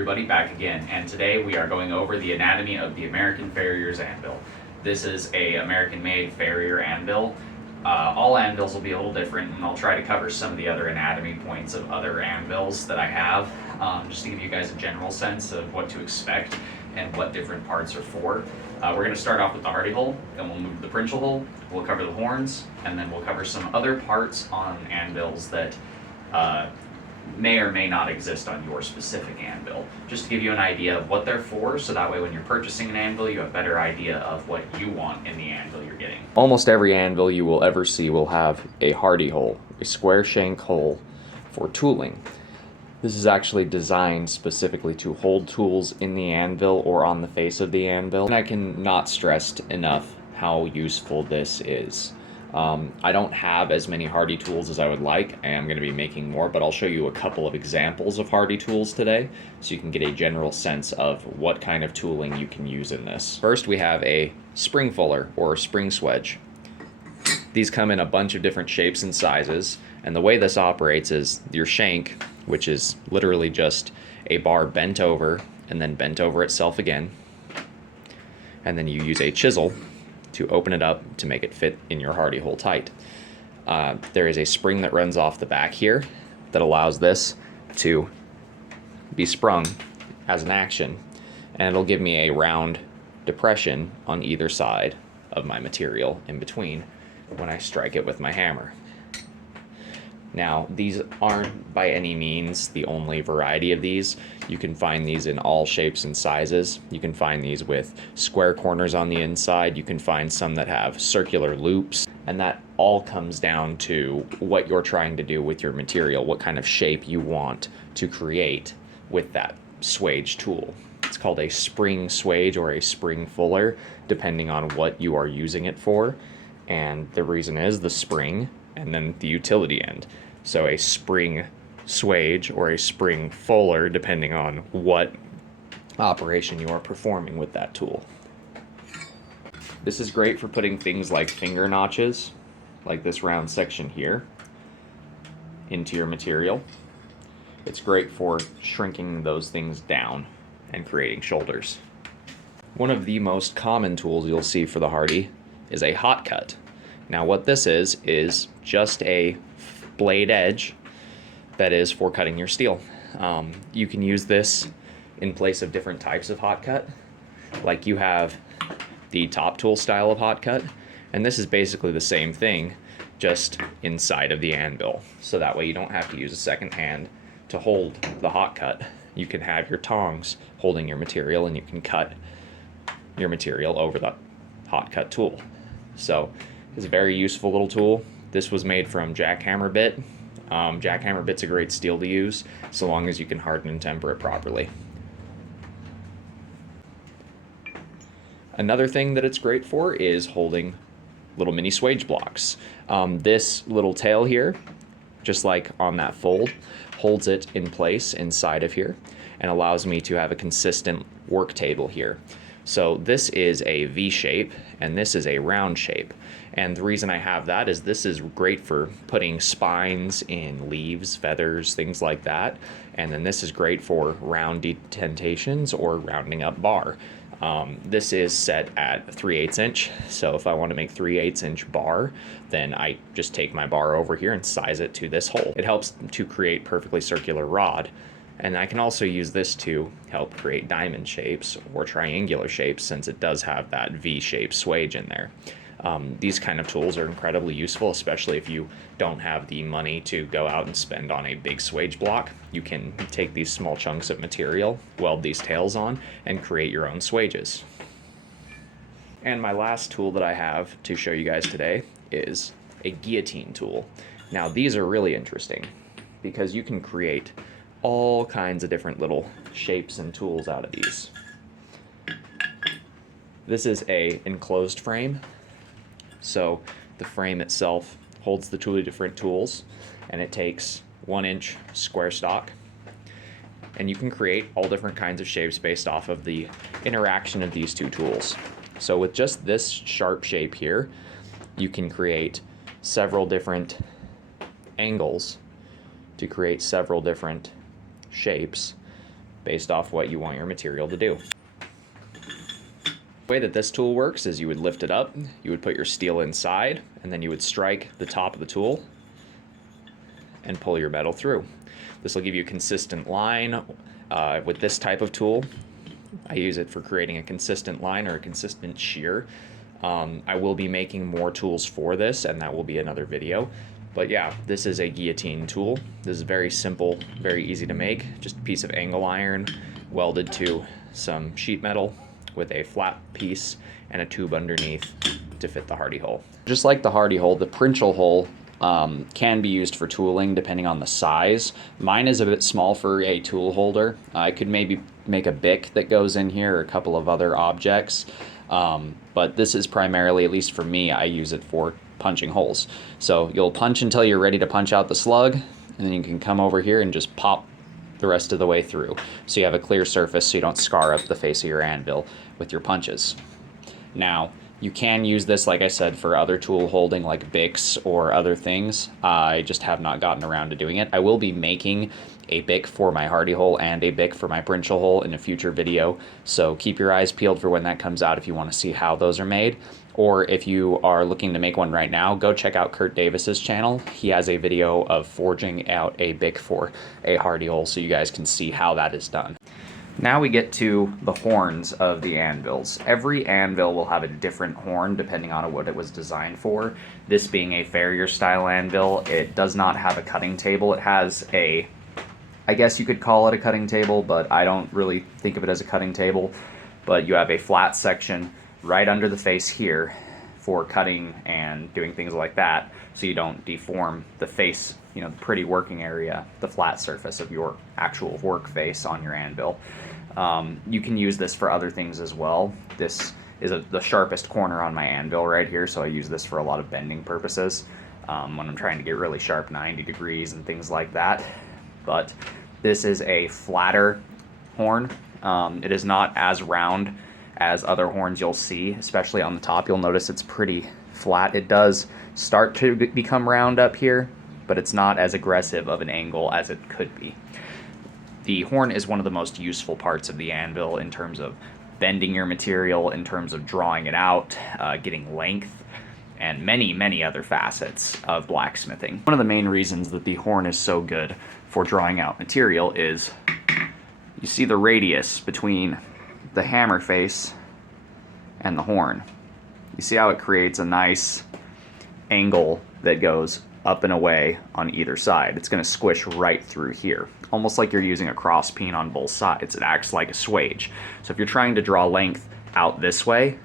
Everybody, back again, and today we are going over the anatomy of the American Farrier's anvil. This is a American-made Farrier anvil. All anvils will be a little different, and I'll try to cover some of the other anatomy points of other anvils that I have, just to give you guys a general sense of what to expect and what different parts are for. We're going to start off with the hardy hole, then we'll move to the pritchel hole, we'll cover the horns, and then we'll cover some other parts on anvils that may or may not exist on your specific anvil, just to give you an idea of what they're for, so that way when you're purchasing an anvil you have a better idea of what you want in the anvil you're getting. Almost every anvil you will ever see will have a hardy hole, a square shank hole for tooling. This is actually designed specifically to hold tools in the anvil or on the face of the anvil, and I cannot stress enough how useful this is. I don't have as many hardy tools as I would like. I am going to be making more, but I'll show you a couple of examples of hardy tools today so you can get a general sense of what kind of tooling you can use in this. First, we have a spring fuller or spring swedge. These come in a bunch of different shapes and sizes, and the way this operates is your shank, which is literally just a bar bent over and then bent over itself again, and then you use a chisel to open it up to make it fit in your hardy hole tight. There is a spring that runs off the back here that allows this to be sprung as an action, and it'll give me a round depression on either side of my material in between when I strike it with my hammer. Now, these aren't by any means the only variety of these. You can find these in all shapes and sizes. You can find these with square corners on the inside. You can find some that have circular loops. And that all comes down to what you're trying to do with your material, what kind of shape you want to create with that swage tool. It's called a spring swage or a spring fuller, depending on what you are using it for. And the reason is the spring and then the utility end. So a spring swage or a spring fuller, depending on what operation you are performing with that tool. This is great for putting things like finger notches, like this round section here, into your material. It's great for shrinking those things down and creating shoulders. One of the most common tools you'll see for the hardy is a hot cut. Now what this is just a blade edge that is for cutting your steel. You can use this in place of different types of hot cut. Like you have the top tool style of hot cut, and this is basically the same thing, just inside of the anvil. So that way you don't have to use a second hand to hold the hot cut. You can have your tongs holding your material, and you can cut your material over the hot cut tool. So it's a very useful little tool. This was made from jackhammer bit. Jackhammer bit's a great steel to use, so long as you can harden and temper it properly. Another thing that it's great for is holding little mini swage blocks. This little tail here, just like on that fold, holds it in place inside of here and allows me to have a consistent work table here. So this is a V shape and this is a round shape. And the reason I have that is this is great for putting spines in leaves, feathers, things like that. And then this is great for round indentations or rounding up bar. This is set at 3/8 inch. So if I want to make 3/8 inch bar, then I just take my bar over here and size it to this hole. It helps to create perfectly circular rod. And I can also use this to help create diamond shapes or triangular shapes, since it does have that V-shaped swage in there. These kind of tools are incredibly useful, especially if you don't have the money to go out and spend on a big swage block. You can take these small chunks of material, weld these tails on, and create your own swages. And my last tool that I have to show you guys today is a guillotine tool. Now these are really interesting because you can create all kinds of different little shapes and tools out of these. This is a enclosed frame. So the frame itself holds the two different tools, and it takes 1 inch square stock. And you can create all different kinds of shapes based off of the interaction of these two tools. So with just this sharp shape here, you can create several different angles to create several different shapes based off what you want your material to do. The way that this tool works is you would lift it up, you would put your steel inside, and then you would strike the top of the tool and pull your metal through. This will give you a consistent line. With this type of tool, I use it for creating a consistent line or a consistent shear. I will be making more tools for this, and that will be another video. But yeah, this is a guillotine tool. This is very simple, very easy to make. Just a piece of angle iron welded to some sheet metal with a flat piece and a tube underneath to fit the hardy hole. Just like the hardy hole, the pritchel hole can be used for tooling depending on the size. Mine is a bit small for a tool holder. I could maybe make a bick that goes in here or a couple of other objects. But this is primarily, at least for me, I use it for punching holes. So you'll punch until you're ready to punch out the slug, and then you can come over here and just pop the rest of the way through. So you have a clear surface so you don't scar up the face of your anvil with your punches. Now, you can use this, like I said, for other tool holding like Bics or other things. I just have not gotten around to doing it. I will be making a Bic for my hardy hole and a Bic for my pritchel hole in a future video. So keep your eyes peeled for when that comes out if you want to see how those are made. Or if you are looking to make one right now, go check out Kurt Davis's channel. He has a video of forging out a Bic for a hardy hole so you guys can see how that is done. Now we get to the horns of the anvils. Every anvil will have a different horn depending on what it was designed for. This being a farrier style anvil, it does not have a cutting table. It has a, I guess you could call it a cutting table, but I don't really think of it as a cutting table. But you have a flat section right under the face here for cutting and doing things like that, so you don't deform the face, you know, the pretty working area, the flat surface of your actual work face on your anvil. You can use this for other things as well. This is the sharpest corner on my anvil right here, so I use this for a lot of bending purposes when I'm trying to get really sharp 90 degrees and things like that. But this is a flatter horn. It is not as round as other horns you'll see, especially on the top. You'll notice it's pretty flat. It does start to become round up here, but it's not as aggressive of an angle as it could be. The horn is one of the most useful parts of the anvil in terms of bending your material, in terms of drawing it out, getting length, and many, many other facets of blacksmithing. One of the main reasons that the horn is so good for drawing out material is you see the radius between the hammer face and the horn. You see how it creates a nice angle that goes up and away on either side. It's going to squish right through here, almost like you're using a cross peen on both sides. It acts like a swage. So if you're trying to draw length out this way,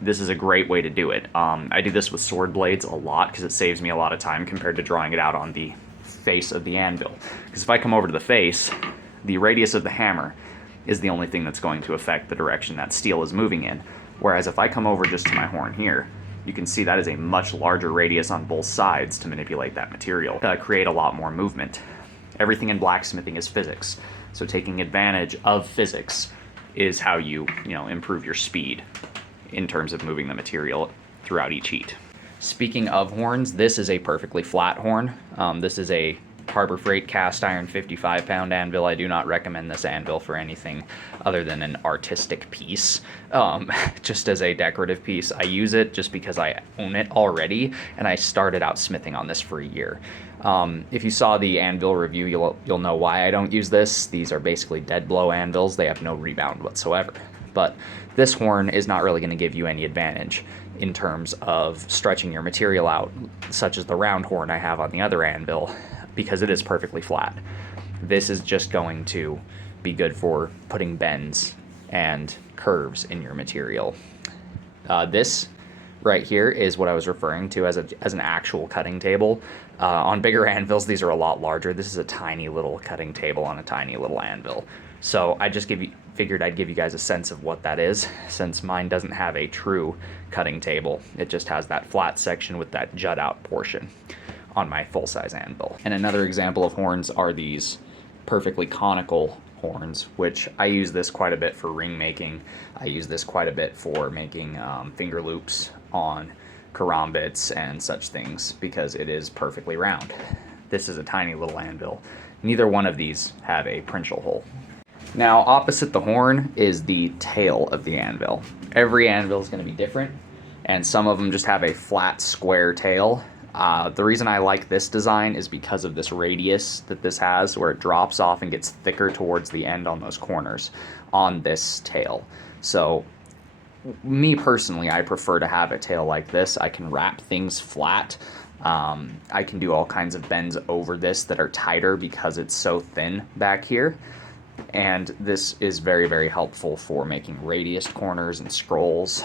this is a great way to do it. I do this with sword blades a lot because it saves me a lot of time compared to drawing it out on the face of the anvil. Because if I come over to the face, the radius of the hammer is the only thing that's going to affect the direction that steel is moving in. Whereas if I come over just to my horn here, you can see that is a much larger radius on both sides to manipulate that material, create a lot more movement. Everything in blacksmithing is physics, so taking advantage of physics is how you improve your speed in terms of moving the material throughout each heat. Speaking of horns, this is a perfectly flat horn. This is a Harbor Freight cast iron 55-pound anvil. I do not recommend this anvil for anything other than an artistic piece, just as a decorative piece. I use it just because I own it already, and I started out smithing on this for a year. If you saw the anvil review, you'll know why I don't use this. These are basically dead blow anvils. They have no rebound whatsoever. But this horn is not really going to give you any advantage in terms of stretching your material out, such as the round horn I have on the other anvil, because it is perfectly flat. This is just going to be good for putting bends and curves in your material. This right here is what I was referring to as an actual cutting table. On bigger anvils, these are a lot larger. This is a tiny little cutting table on a tiny little anvil. So I just figured I'd give you guys a sense of what that is, since mine doesn't have a true cutting table. It just has that flat section with that jut out portion on my full-size anvil. And another example of horns are these perfectly conical horns, which I use this quite a bit for ring making. I use this quite a bit for making finger loops on karambits and such things because it is perfectly round. This is a tiny little anvil. Neither one of these have a pritchel hole. Now, opposite the horn is the tail of the anvil. Every anvil is going to be different, and some of them just have a flat, square tail. The reason I like this design is because of this radius that this has, where it drops off and gets thicker towards the end on those corners on this tail. So, me personally, I prefer to have a tail like this. I can wrap things flat. I can do all kinds of bends over this that are tighter because it's so thin back here. And this is very, very helpful for making radiused corners and scrolls.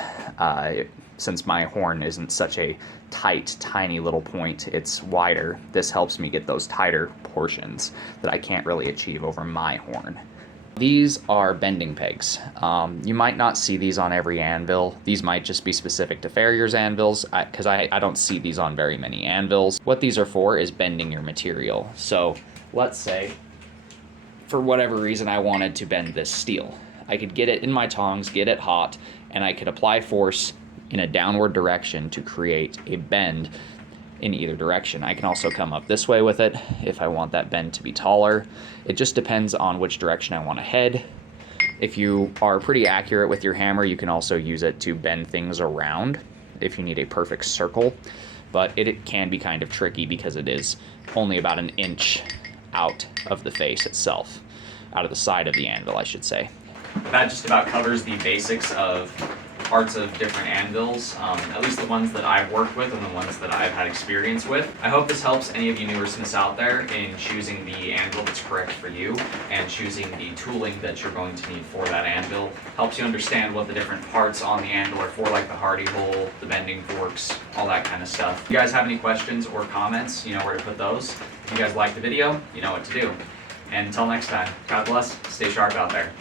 Since my horn isn't such a tight, tiny little point, it's wider, this helps me get those tighter portions that I can't really achieve over my horn. These are bending pegs. You might not see these on every anvil. These might just be specific to farrier's anvils, because I don't see these on very many anvils. What these are for is bending your material. So let's say, for whatever reason, I wanted to bend this steel. I could get it in my tongs, get it hot, and I could apply force in a downward direction to create a bend in either direction. I can also come up this way with it if I want that bend to be taller. It just depends on which direction I want to head. If you are pretty accurate with your hammer, you can also use it to bend things around if you need a perfect circle, but it can be kind of tricky because it is only about an inch out of the face itself, out of the side of the anvil, I should say. That just about covers the basics of parts of different anvils, at least the ones that I've worked with and the ones that I've had experience with. I hope this helps any of you newer smiths out there in choosing the anvil that's correct for you and choosing the tooling that you're going to need for that anvil. Helps you understand what the different parts on the anvil are for, like the hardy hole, the bending forks, all that kind of stuff. If you guys have any questions or comments, you know where to put those. If you guys like the video, you know what to do. And until next time, God bless, stay sharp out there.